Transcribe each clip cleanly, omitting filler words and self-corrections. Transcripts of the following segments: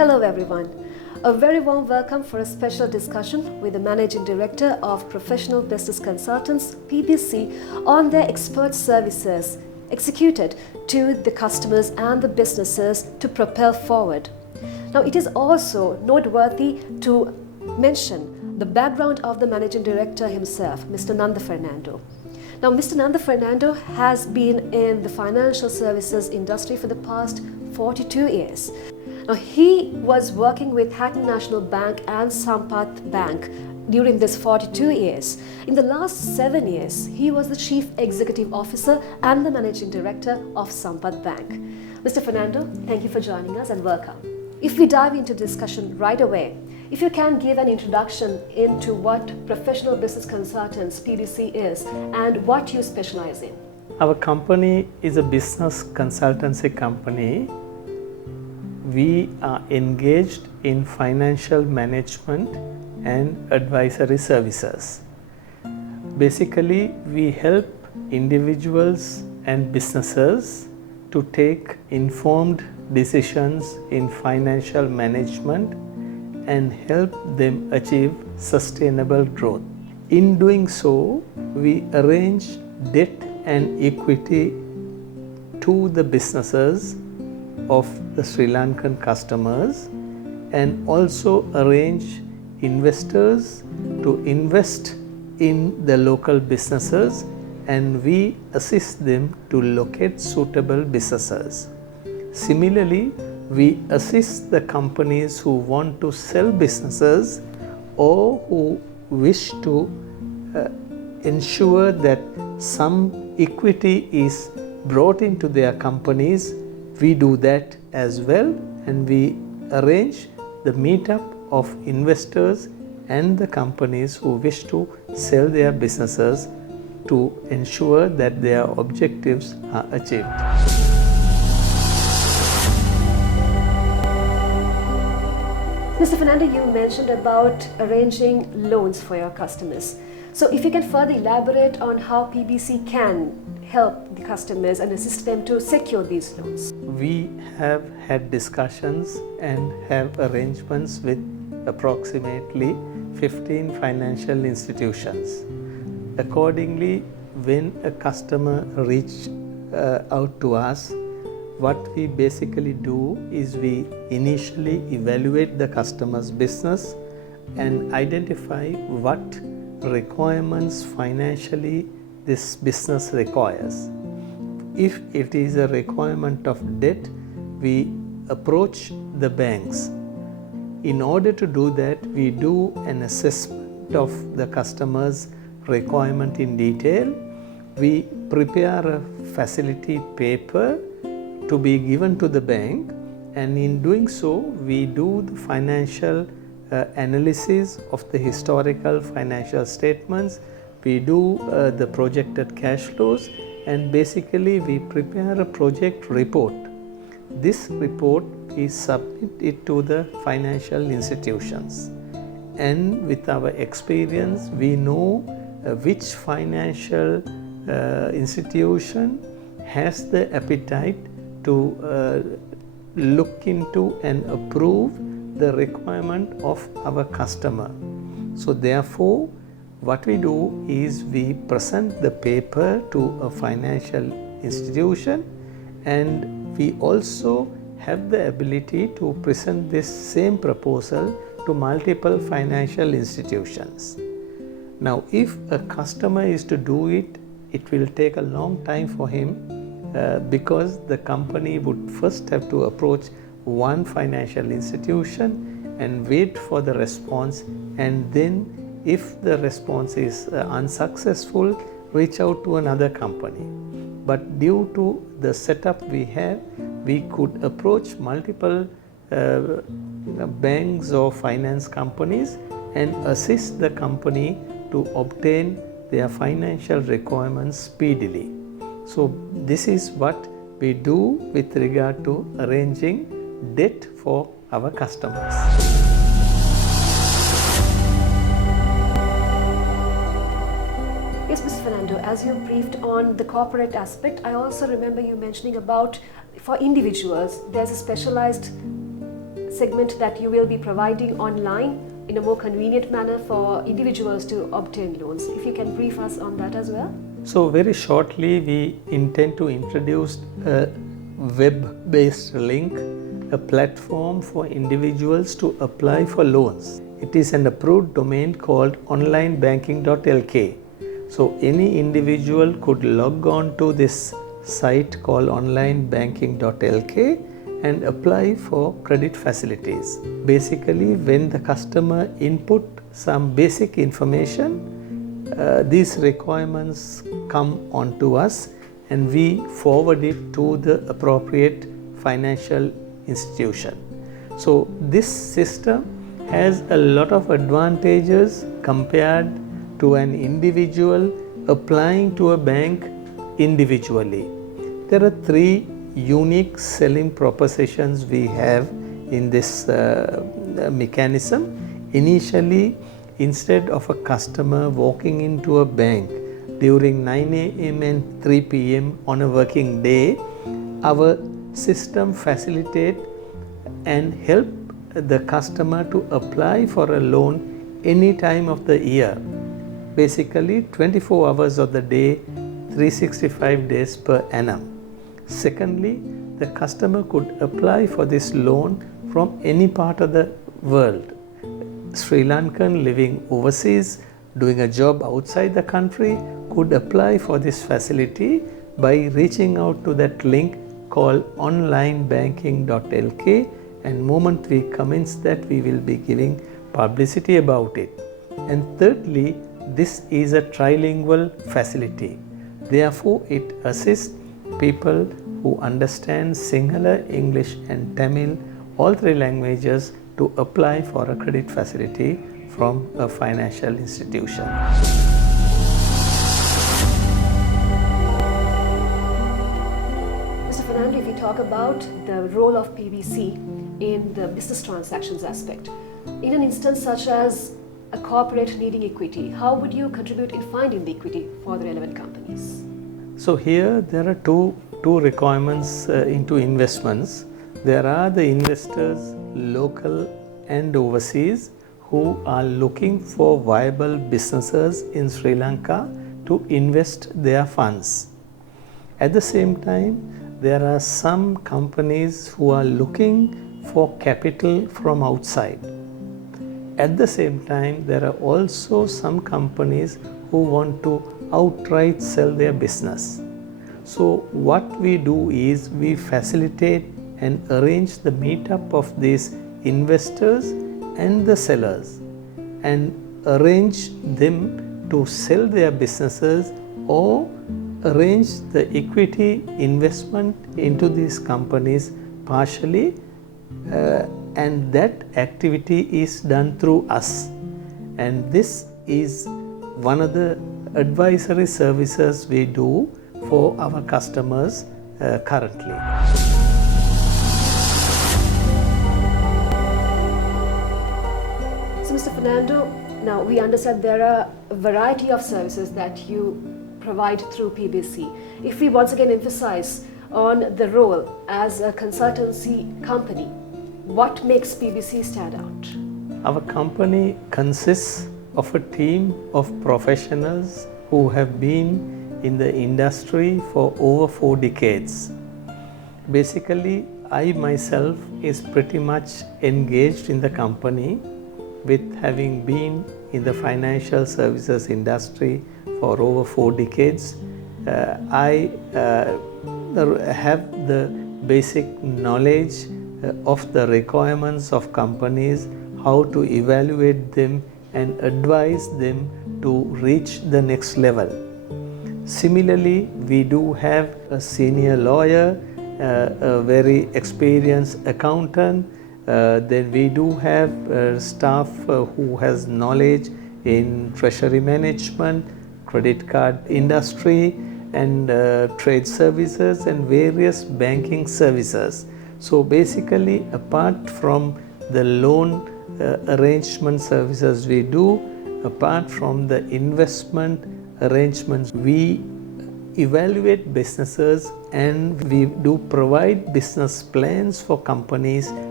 Hello everyone. A very warm welcome for a special discussion with the Managing Director of Professional Business Consultants, PBC, on their expert services executed to the customers and the businesses to propel forward. Now, it is also noteworthy to mention the background of the Managing Director himself, Mr. Nanda Fernando. Now, Mr. Nanda Fernando has been in the financial services industry for the past 42 years. Now, he was working with Hatton National Bank and Sampath Bank during this 42 years. In the last 7 years, he was the Chief Executive Officer and the Managing Director of Sampath Bank. Mr. Fernando, thank you for joining us and welcome. If we dive into discussion right away, if you can give an introduction into what Professional Business Consultants PBC is and what you specialize in. Our company is a business consultancy company. We are engaged in financial management and advisory services. Basically, we help individuals and businesses to take informed decisions in financial management and help them achieve sustainable growth. In doing so, we arrange debt and equity to the businesses of the Sri Lankan customers and also arrange investors to invest in the local businesses, and we assist them to locate suitable businesses. Similarly, we assist the companies who want to sell businesses or who wish to ensure that some equity is brought into their companies. We do that as well, and we arrange the meetup of investors and the companies who wish to sell their businesses to ensure that their objectives are achieved. Mr. Fernando, you mentioned about arranging loans for your customers. So if you can further elaborate on how PBC can help the customers and assist them to secure these loans. We have had discussions and have arrangements with approximately 15 financial institutions. Accordingly, when a customer reaches out to us, what we basically do is we initially evaluate the customer's business and identify what requirements financially this business requires. If it is a requirement of debt, we approach the banks. In order to do that, we do an assessment of the customer's requirement in detail. We prepare a facility paper to be given to the bank, and in doing so, we do the financial analysis of the historical financial statements. We do the projected cash flows, and basically we prepare a project report. This report we submit it to the financial institutions, and with our experience we know which financial institution has the appetite to look into and approve the requirement of our customer. So therefore, what we do is we present the paper to a financial institution, and we also have the ability to present this same proposal to multiple financial institutions. Now, if a customer is to do it, it will take a long time for him because the company would first have to approach one financial institution and wait for the response, and then if the response is unsuccessful, reach out to another company. But due to the setup we have, we could approach multiple banks or finance companies and assist the company to obtain their financial requirements speedily. So this is what we do with regard to arranging debt for our customers. Yes, Mr. Fernando, as you briefed on the corporate aspect, I also remember you mentioning about for individuals, there's a specialized segment that you will be providing online in a more convenient manner for individuals to obtain loans. If you can brief us on that as well. So very shortly, we intend to introduce a web-based link, a platform for individuals to apply for loans. It is an approved domain called onlinebanking.lk. So any individual could log on to this site called onlinebanking.lk and apply for credit facilities. Basically, when the customer input some basic information, these requirements come onto us and we forward it to the appropriate financial institution. So this system has a lot of advantages compared to an individual applying to a bank individually. There are three unique selling propositions we have in this mechanism. Initially, instead of a customer walking into a bank during 9 a.m. and 3 p.m. on a working day, our system facilitate and help the customer to apply for a loan any time of the year. Basically 24 hours of the day, 365 days per annum. Secondly, the customer could apply for this loan from any part of the world. Sri Lankan living overseas, doing a job outside the country, could apply for this facility by reaching out to that link called onlinebanking.lk, and moment we commence that, we will be giving publicity about it. And thirdly, this is a trilingual facility. Therefore, it assists people who understand Sinhala, English and Tamil, all three languages, to apply for a credit facility from a financial institution. Mr. Fernando, if we talk about the role of PBC in the business transactions aspect, in an instance such as a corporate needing equity, how would you contribute in finding the equity for the relevant companies? So here there are two requirements into investments. There are the investors, local and overseas, who are looking for viable businesses in Sri Lanka to invest their funds. At the same time, there are some companies who are looking for capital from outside. At the same time, there are also some companies who want to outright sell their business. So what we do is we facilitate and arrange the meetup of these investors and the sellers and arrange them to sell their businesses or arrange the equity investment into these companies partially, and that activity is done through us. And this is one of the advisory services we do for our customers currently. So Mr. Fernando, now we understand there are a variety of services that you provide through PBC. If we once again emphasize on the role as a consultancy company, what makes PBC stand out? Our company consists of a team of professionals who have been in the industry for over 4 decades. Basically, I myself is pretty much engaged in the company, with having been in the financial services industry for over 4 decades. I have the basic knowledge of the requirements of companies, how to evaluate them and advise them to reach the next level. Similarly, we do have a senior lawyer, a very experienced accountant. Then we do have staff who has knowledge in treasury management, credit card industry and trade services and various banking services. So basically, apart from the loan arrangement services we do, apart from the investment arrangements, we evaluate businesses and we do provide business plans for companies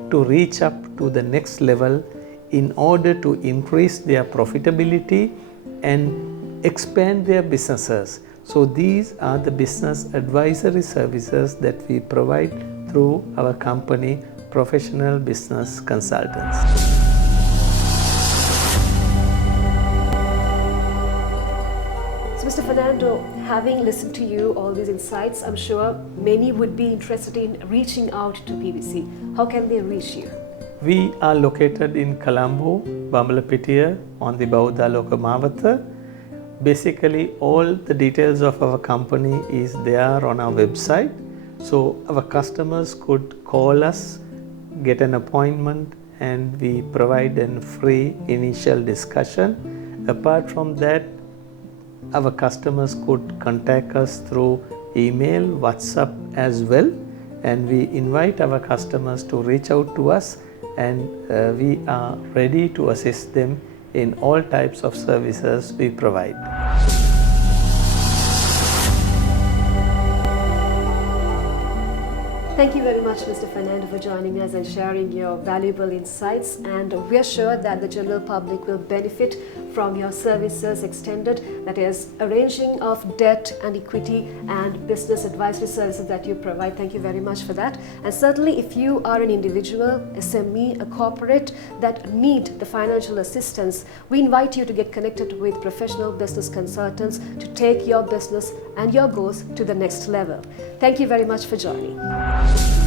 to reach up to the next level in order to increase their profitability and expand their businesses. So these are the business advisory services that we provide through our company, Professional Business Consultants. So Mr. Fernando, having listened to you, all these insights, I'm sure many would be interested in reaching out to PBC. How can they reach you? We are located in Colombo, Bambalapitiya on the Bauddha Lokamavata. Basically, all the details of our company is there on our website. So our customers could call us, get an appointment, and we provide a free initial discussion. Apart from that, our customers could contact us through email, WhatsApp as well, and we invite our customers to reach out to us, and we are ready to assist them in all types of services we provide. Thank you very much, Mr. Fernando, for joining us and sharing your valuable insights. And we are sure that the general public will benefit from your services extended, that is, arranging of debt and equity and business advisory services that you provide. Thank you very much for that. And certainly, if you are an individual, SME, a corporate that need the financial assistance, we invite you to get connected with professional business consultants to take your business and your goals to the next level. Thank you very much for joining.